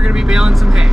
we're gonna be baling some hay.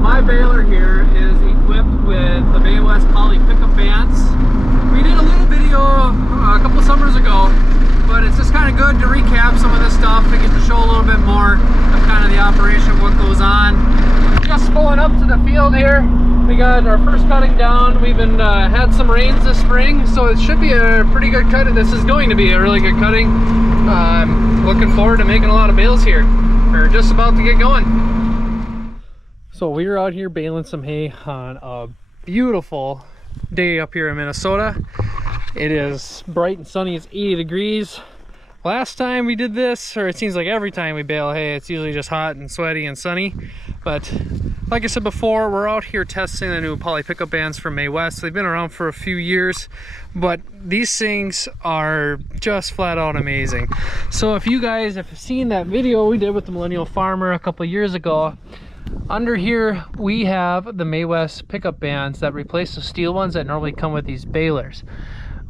My baler here is equipped with the May Wes poly pickup bands. We did a little video a couple summers ago, but it's just kind of good to recap some of this stuff and get to show a little bit more of kind of the operation, what goes on. Just pulling up to the field here. We got our first cutting down. We've been had some rains this spring, so it should be a pretty good cut. This is going to be a really good cutting. I'm looking forward to making a lot of bales here. We're just about to get going. So we were out here baling some hay on a beautiful day up here in Minnesota. It is bright and sunny, it's 80 degrees. Last time we did this, or it seems like every time we bale hay, it's usually just hot and sweaty and sunny. But like I said before, we're out here testing the new poly pickup bands from May Wes. They've been around for a few years, but these things are just flat out amazing. So if you guys have seen that video we did with the Millennial Farmer a couple years ago, under here we have the May Wes pickup bands that replace the steel ones that normally come with these balers.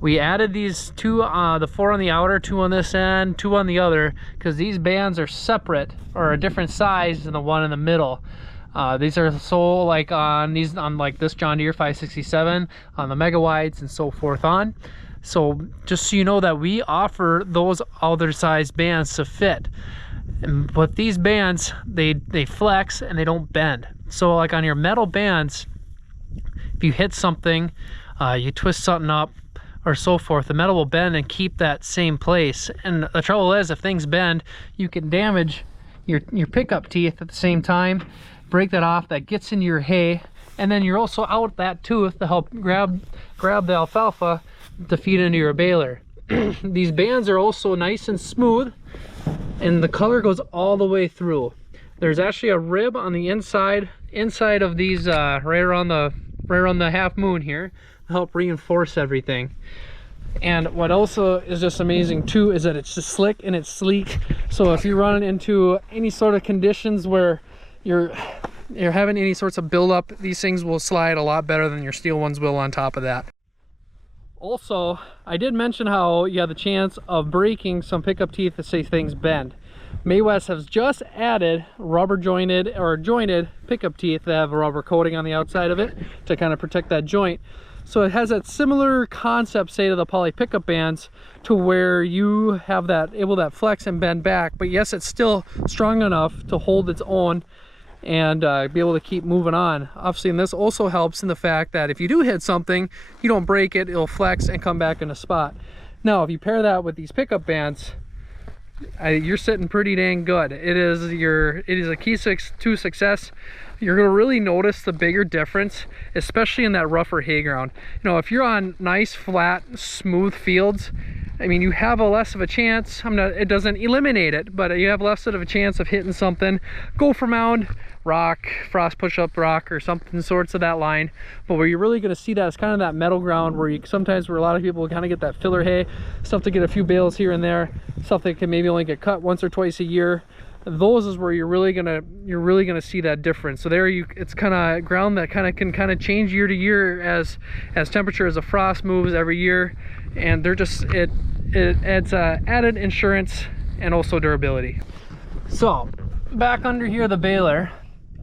We added these two, the 4 on the outer, 2 on this end, 2 on the other, because these bands are separate or a different size than the one in the middle. These are so like on like this John Deere 567, on the mega wides and so forth on. So just so you know that we offer those other size bands to fit. But these bands, they flex and they don't bend. So like on your metal bands, if you hit something, you twist something up or so forth, the metal will bend and keep that same place. And the trouble is, if things bend, you can damage your pickup teeth at the same time, break that off, that gets into your hay, and then you're also out that tooth to help grab the alfalfa to feed into your baler. These bands are also nice and smooth, and the color goes all the way through. There's actually a rib on the inside of these right around the half moon here to help reinforce everything. And what also is just amazing too is that it's just slick and it's sleek. So if you're running into any sort of conditions where you're having any sorts of buildup, these things will slide a lot better than your steel ones will on top of that. Also, I did mention how you have the chance of breaking some pickup teeth if say things bend. May Wes has just added rubber jointed or jointed pickup teeth that have a rubber coating on the outside of it to kind of protect that joint. So it has that similar concept, say, to the poly pickup bands, to where you have that flex and bend back, but yes, it's still strong enough to hold its own and be able to keep moving on. Obviously, and this also helps in the fact that if you do hit something, you don't break it, it'll flex and come back in a spot. Now, if you pair that with these pickup bands, you're sitting pretty dang good. It is a key to success. You're going to really notice the bigger difference, especially in that rougher hay ground. You know, if you're on nice, flat, smooth fields, I mean, you have a less of a chance. It doesn't eliminate it, but you have less of a chance of hitting something. Gopher mound, rock, frost push-up rock, or something sorts of that line. But where you're really going to see that is kind of that metal ground where sometimes a lot of people kind of get that filler hay, stuff to get a few bales here and there, stuff that can maybe only get cut once or twice a year. Those is where you're really gonna see that difference. So there it's kind of ground that can change year to year as temperature, as the frost moves every year, and they're just it adds added insurance and also durability. So back under here, the baler,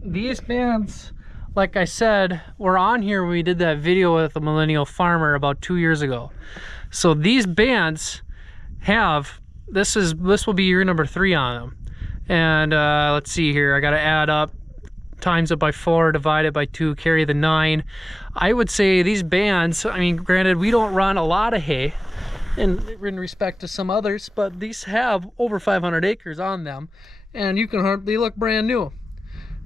these bands, like I said, were on here when we did that video with the Millennial Farmer about 2 years ago. So these bands have this will be year number 3 on them. And let's see here, I got to add up, times it by 4, divide it by 2, carry the 9. I would say these bands, I mean, granted, we don't run a lot of hay in respect to some others, but these have over 500 acres on them, and they look brand new.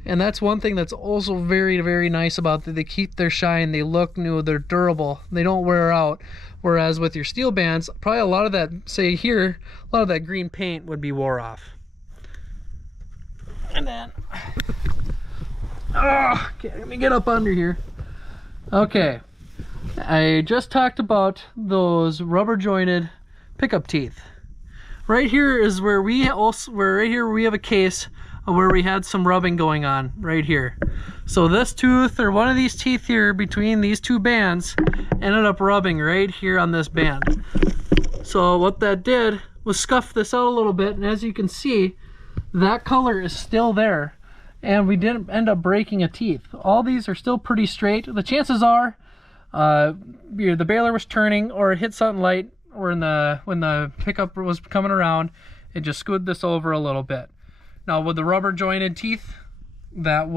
And that's one thing that's also very, very nice about them. They keep their shine, they look new, they're durable, they don't wear out. Whereas with your steel bands, probably a lot of that, say here, a lot of that green paint would be wore off. And then, okay, let me get up under here. Okay, I just talked about those rubber jointed pickup teeth. Right here is where we have a case of where we had some rubbing going on right here. So this tooth, or one of these teeth here between these two bands, ended up rubbing right here on this band. So what that did was scuff this out a little bit, and as you can see, that color is still there, and we didn't end up breaking a teeth. All these are still pretty straight. The chances are the baler was turning, or it hit something light, or when the pickup was coming around, it just screwed this over a little bit. Now with the rubber jointed teeth, that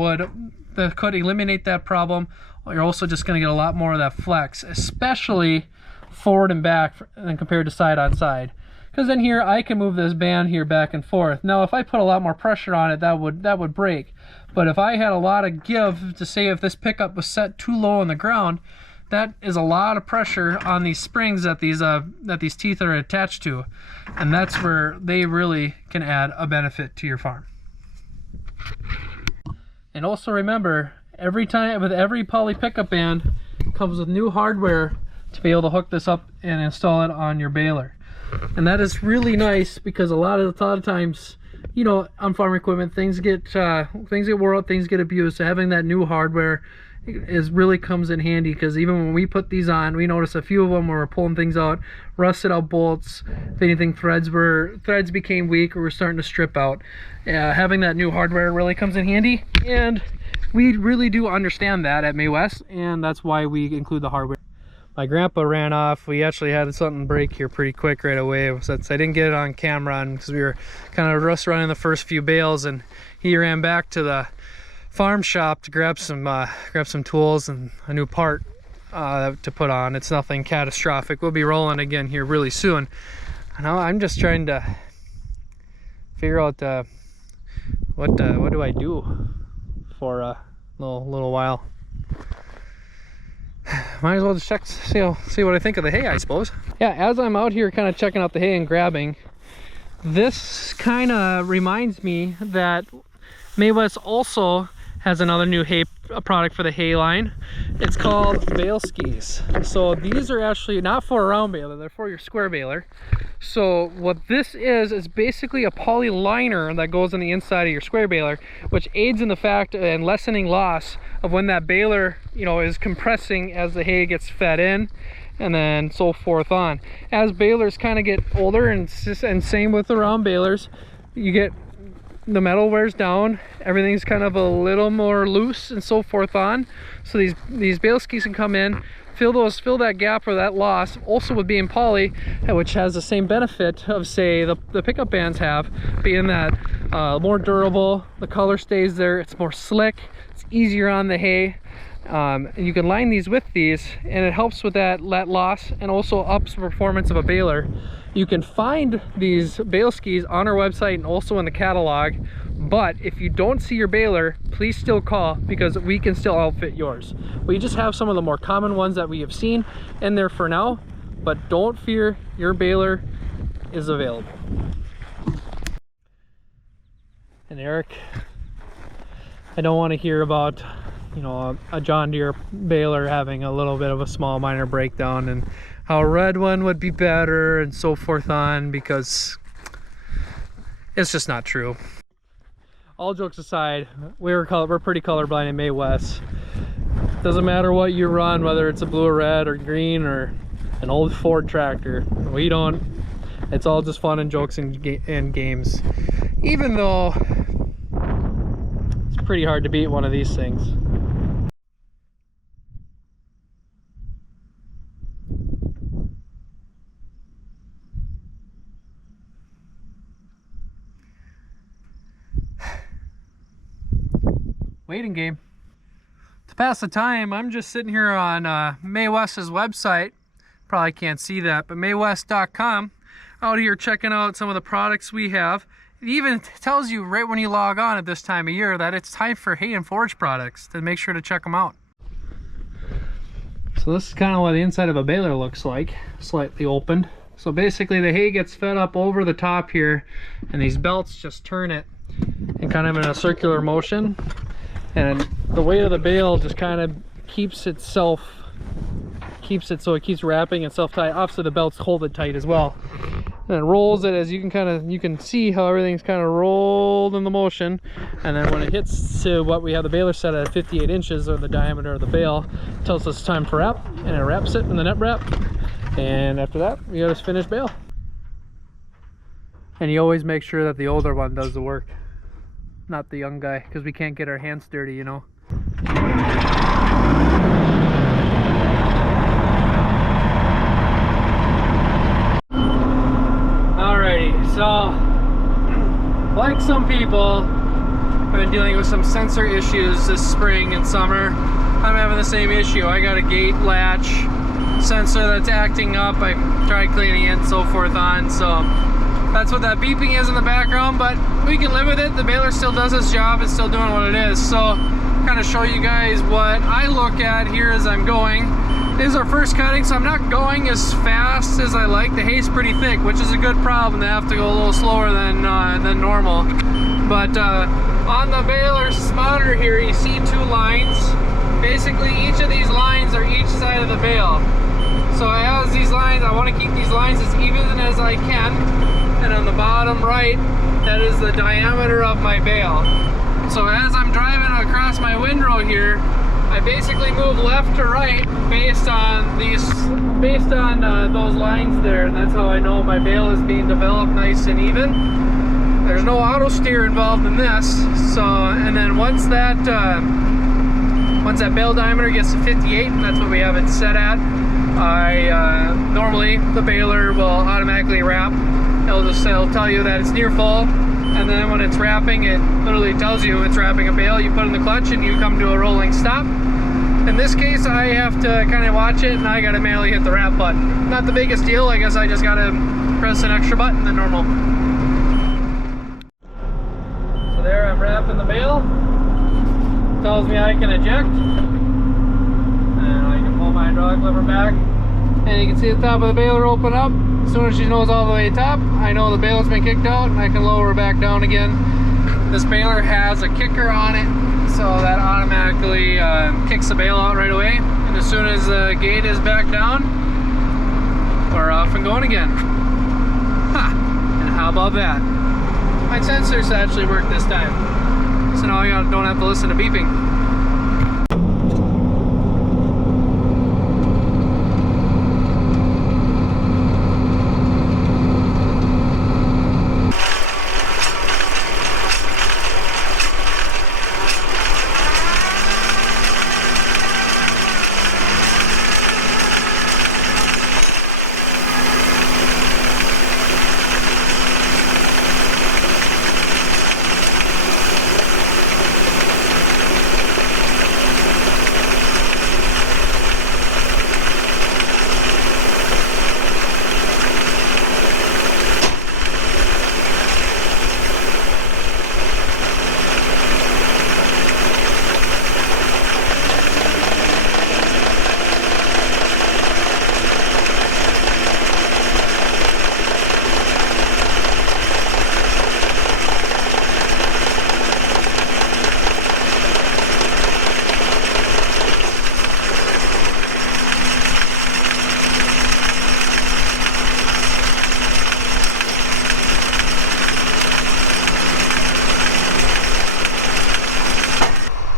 could eliminate that problem. You're also just going to get a lot more of that flex, especially forward and back than compared to side on side. Because then here I can move this band here back and forth. Now if I put a lot more pressure on it, that would break. But if I had a lot of give, to say if this pickup was set too low on the ground, that is a lot of pressure on these springs that these teeth are attached to, and that's where they really can add a benefit to your farm. And also remember, every time with every poly pickup band comes with new hardware to be able to hook this up and install it on your baler. And that is really nice, because a lot of times, you know, on farm equipment, things get wore out, things get abused. So having that new hardware really comes in handy, because even when we put these on, we noticed a few of them where we're pulling things out, rusted out bolts. If anything, threads became weak or were starting to strip out. Having that new hardware really comes in handy, and we really do understand that at May Wes, and that's why we include the hardware. My grandpa ran off. We actually had something break here pretty quick right away, since I didn't get it on camera, and because we were kind of just running the first few bales, and he ran back to the farm shop to grab some tools and a new part to put on. It's nothing catastrophic. We'll be rolling again here really soon. Now I'm just trying to figure out what do I do for a little while. Might as well just check, see what I think of the hay, I suppose. Yeah, as I'm out here kind of checking out the hay and grabbing, this kind of reminds me that May Wes also has another new hay product for the hay line. It's called BaleSkiis. So these are actually not for a round baler, they're for your square baler. So what this is basically a poly liner that goes on the inside of your square baler, which aids in the fact and lessening loss of when that baler, you know, is compressing as the hay gets fed in, and then so forth on. As balers kind of get older, and same with the round balers, you get the metal wears down, everything's kind of a little more loose and so forth on. So these BaleSkiis can come in, fill that gap or that loss, also with being poly, which has the same benefit of, say, the pickup bands have, being that more durable, the color stays there, it's more slick, it's easier on the hay. And you can line these with these, and it helps with that loss and also ups the performance of a baler. You can find these BaleSkiis on our website and also in the catalog, but if you don't see your baler, please still call, because we can still outfit yours. We just have some of the more common ones that we have seen in there for now, but don't fear, your baler is available. And Eric, I don't want to hear about, you know, a John Deere baler having a little bit of a small minor breakdown and how a red one would be better and so forth on, because it's just not true. All jokes aside, we're pretty colorblind in May Wes. Doesn't matter what you run, whether it's a blue or red or green or an old Ford tractor. We don't. It's all just fun and jokes and games. Even though it's pretty hard to beat one of these things. Waiting game. To pass the time, I'm just sitting here on May Wes's website. Probably can't see that, but maywes.com. Out here checking out some of the products we have. It even tells you right when you log on at this time of year that it's time for hay and forage products, to make sure to check them out. So this is kind of what the inside of a baler looks like, slightly opened. So basically the hay gets fed up over the top here, and these belts just turn it and kind of in a circular motion. And the weight of the bale just kind of keeps it so it keeps wrapping itself tight. Obviously the belts hold it tight as well. and it rolls it as you can see how everything's kind of rolled in the motion. And then when it hits to what we have the baler set at 58 inches, or the diameter of the bale, it tells us it's time for wrap, and it wraps it in the net wrap. And after that, we got a finished bale. And you always make sure that the older one does the work, not the young guy, because we can't get our hands dirty, you know. So, like some people, I've been dealing with some sensor issues this spring and summer. I'm having the same issue. I got a gate latch sensor that's acting up. I tried cleaning it and so forth on. So that's what that beeping is in the background, but we can live with it. The baler still does its job. It's still doing what it is. So kind of show you guys what I look at here as I'm going. This is our first cutting, so I'm not going as fast as I like. The hay's pretty thick, which is a good problem to have to go a little slower than normal. But on the baler spotter here, you see two lines. Basically, each of these lines are each side of the bale. So as these lines, I want to keep these lines as even as I can. And on the bottom right, that is the diameter of my bale. So as I'm driving across my windrow here, I basically move left to right based on those lines there, and that's how I know my bale is being developed nice and even. There's no auto steer involved in this. So, and then once that bale diameter gets to 58, and that's what we have it set at, normally the baler will automatically wrap. It'll tell you that it's near full. And then when it's wrapping, it literally tells you it's wrapping a bale. You put in the clutch and you come to a rolling stop. In this case, I have to kind of watch it, and I got to manually hit the wrap button. Not the biggest deal. I guess I just got to press an extra button than normal. So there, I'm wrapping the bale. Tells me I can eject. And I can pull my hydraulic lever back. And you can see the top of the baler open up. As soon as she knows all the way top, I know the bale's been kicked out, and I can lower her back down again. This baler has a kicker on it, so that automatically kicks the bale out right away. And as soon as the gate is back down, we're off and going again. Ha! And how about that? My sensors actually work this time, so now I don't have to listen to beeping.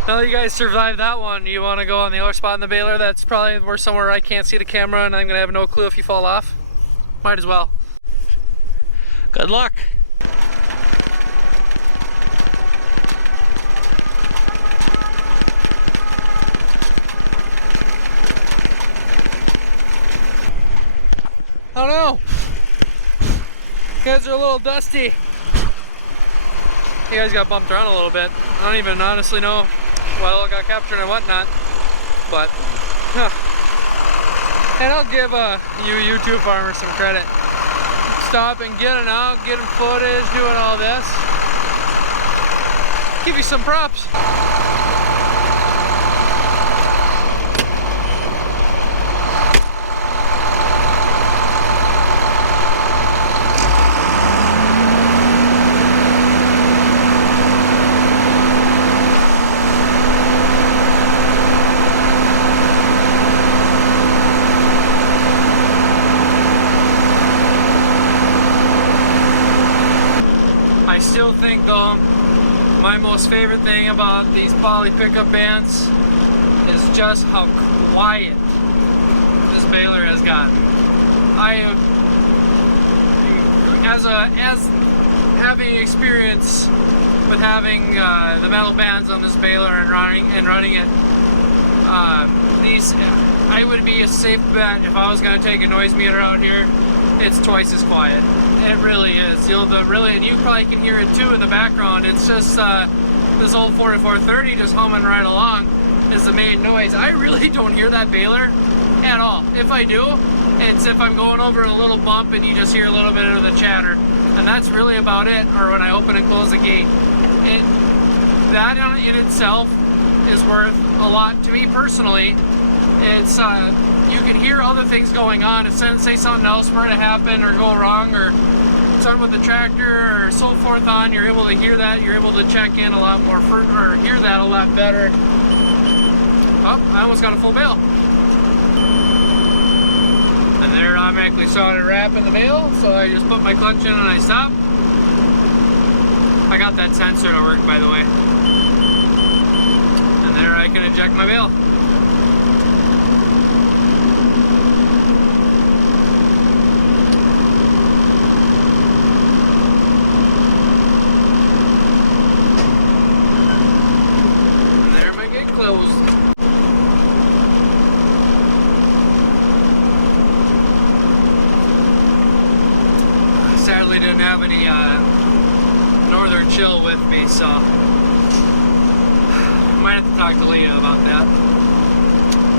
Now that you guys survived that one, you want to go on the other spot in the baler that's probably somewhere I can't see the camera and I'm going to have no clue if you fall off? Might as well. Good luck! I don't know. You guys are a little dusty. You guys got bumped around a little bit. I don't even honestly know what all got captured and whatnot, but and I'll give you YouTube farmers some credit. Stopping, getting out, getting footage, doing all this. Give you some props. think though, my most favorite thing about these poly pickup bands is just how quiet this baler has gotten. As having experience with having the metal bands on this baler and running it, I would be a safe bet if I was going to take a noise meter out here. It's twice as quiet. It really is. And you probably can hear it too in the background. It's just this old 4430 just humming right along is the main noise. I really don't hear that baler at all. If I do, it's if I'm going over a little bump and you just hear a little bit of the chatter, and that's really about it. Or when I open and close the gate, that in itself is worth a lot to me personally. It's you can hear other things going on. If say something else were to happen or go wrong, or something with the tractor or so forth on, you're able to hear that. You're able to check in a lot more or hear that a lot better. Oh, I almost got a full bale. And there it automatically started wrapping the bale, so I just put my clutch in and I stop. I got that sensor to work, by the way. And there I can eject my bale. And there my gate closed. Sadly didn't have any northern chill with me, so might have to talk to Lena about that.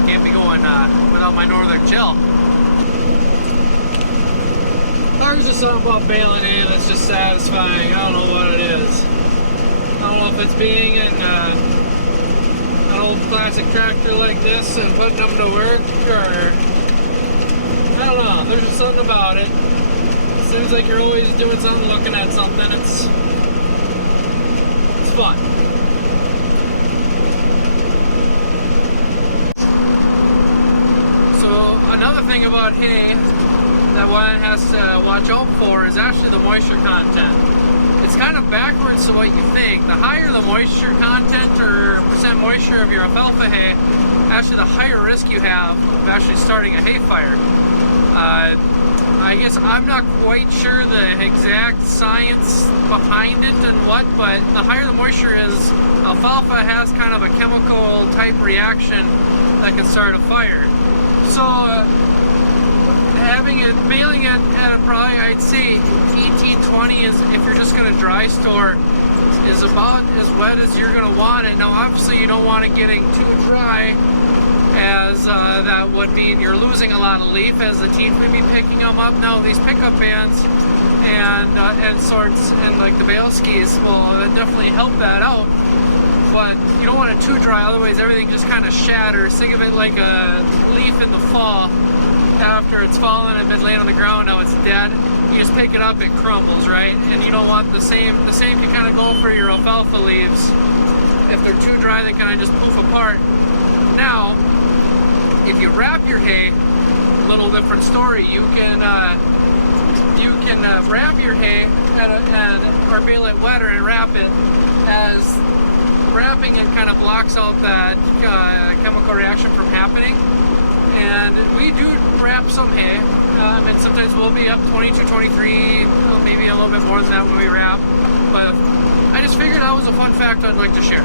Can't be going without my northern chill. There's just something about baling in that's just satisfying. I don't know what it is. I don't know if it's being in an old classic tractor like this and putting them to work, or I don't know. There's just something about it. Seems like you're always doing something, looking at something. It's fun. So another thing about hay that one has to watch out for is actually the moisture content. It's kind of backwards to what you think. The higher the moisture content or percent moisture of your alfalfa hay, actually the higher risk you have of actually starting a hay fire. I guess I'm not quite sure the exact science behind it and what, but the higher the moisture is, alfalfa has kind of a chemical type reaction that can start a fire. So baling it at probably, I'd say 18-20 is, if you're just going to dry store, is about as wet as you're going to want it. Now obviously you don't want it getting too dry, as that would mean you're losing a lot of leaf as the teeth would be picking them up. Now these pickup bands and sorts and like the BaleSkiis will definitely help that out, but you don't want it too dry, otherwise everything just kind of shatters. Think of it like a leaf in the fall. After it's fallen and been laying on the ground, now it's dead, you just pick it up, it crumbles, right? And you don't want the same can kind of go for your alfalfa leaves. If they're too dry, they kind of just poof apart. Now if you wrap your hay, little different story. You can wrap your hay or bale it wetter and wrap it, as wrapping it kind of blocks out that chemical reaction from happening. And we do wrap some hay, and sometimes we'll be up 22, 23, maybe a little bit more than that when we wrap. But I just figured that was a fun fact I'd like to share.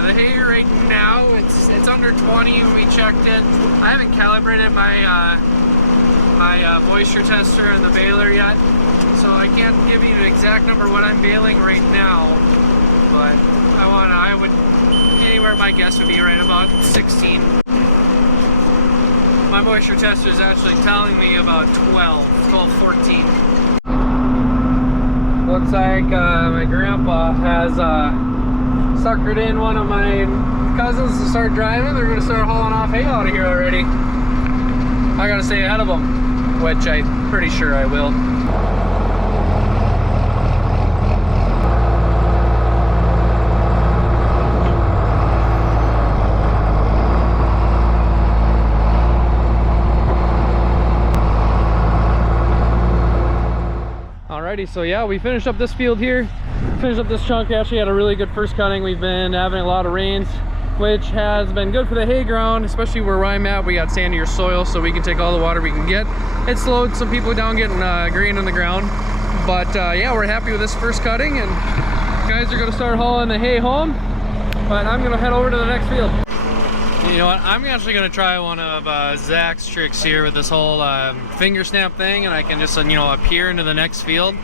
The hay right now, it's under 20. We checked it. I haven't calibrated my my moisture tester in the baler yet, so I can't give you an exact number what I'm baling right now. But I would anywhere my guess would be right about 16. My moisture tester is actually telling me about 12, 14. Looks like my grandpa has suckered in one of my cousins to start driving. They're going to start hauling off hay out of here already. I got to stay ahead of them, which I'm pretty sure I will. Alrighty, so yeah, we finished up this field here. Finished up this chunk. We actually had a really good first cutting. We've been having a lot of rains, which has been good for the hay ground, especially where I'm at. We got sandier soil, so we can take all the water we can get. It slowed some people down getting grain in the ground. But yeah, we're happy with this first cutting, and guys are gonna start hauling the hay home. But I'm gonna head over to the next field. You know what, I'm actually gonna try one of Zach's tricks here with this whole finger snap thing, and I can just, you know, appear into the next field.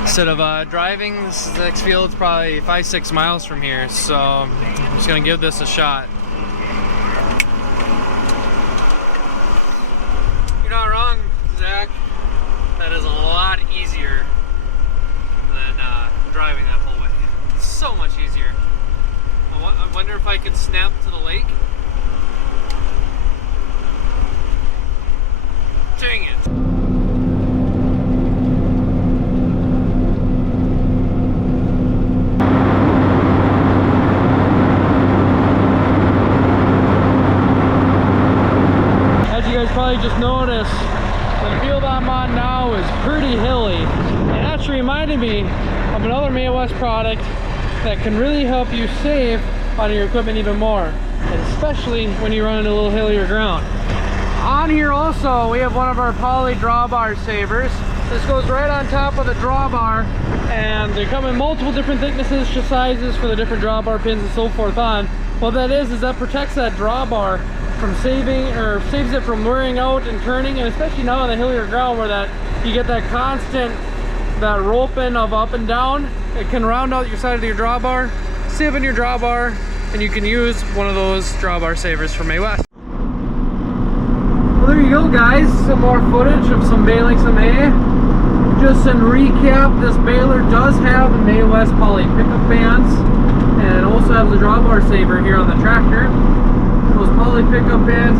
Instead of driving, this next field's probably 5-6 miles from here, so I'm just gonna give this a shot. You're not wrong, Zach. That is a lot easier than driving that whole way. It's so much easier. I wonder if I could snap to the lake. Dang it. As you guys probably just noticed, the field I'm on now is pretty hilly. It actually reminded me of another May Wes product that can really help you save on your equipment even more, especially when you run into a little hillier ground. On here also, we have one of our poly drawbar savers. This goes right on top of the drawbar, and they come in multiple different thicknesses, sizes for the different drawbar pins and so forth on. What that is that protects that drawbar from saves it from wearing out and turning, and especially now on the hillier ground where you get that constant roping of up and down. It can round out your side of your drawbar, sieve in your drawbar, and you can use one of those drawbar savers from May Wes. Well, there you go, guys. Some more footage of some baling some hay. Just in recap, this baler does have the May Wes poly pickup bands, and it also has the drawbar saver here on the tractor. Those poly pickup bands,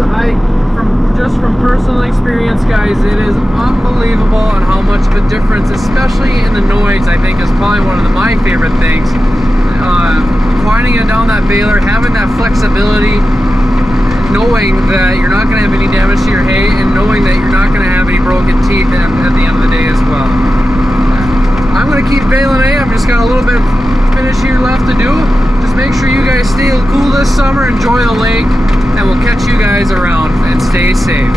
just from personal experience, guys, it is unbelievable on how much of a difference, especially in the noise, I think is probably one of my favorite things. Winding it down that baler, having that flexibility, knowing that you're not going to have any damage to your hay, and knowing that you're not going to have any broken teeth at the end of the day as well. I'm going to keep baling hay. I've just got a little bit of finish here left to do. Just make sure you guys stay cool this summer, enjoy the lake, and we'll catch you guys around, and stay safe.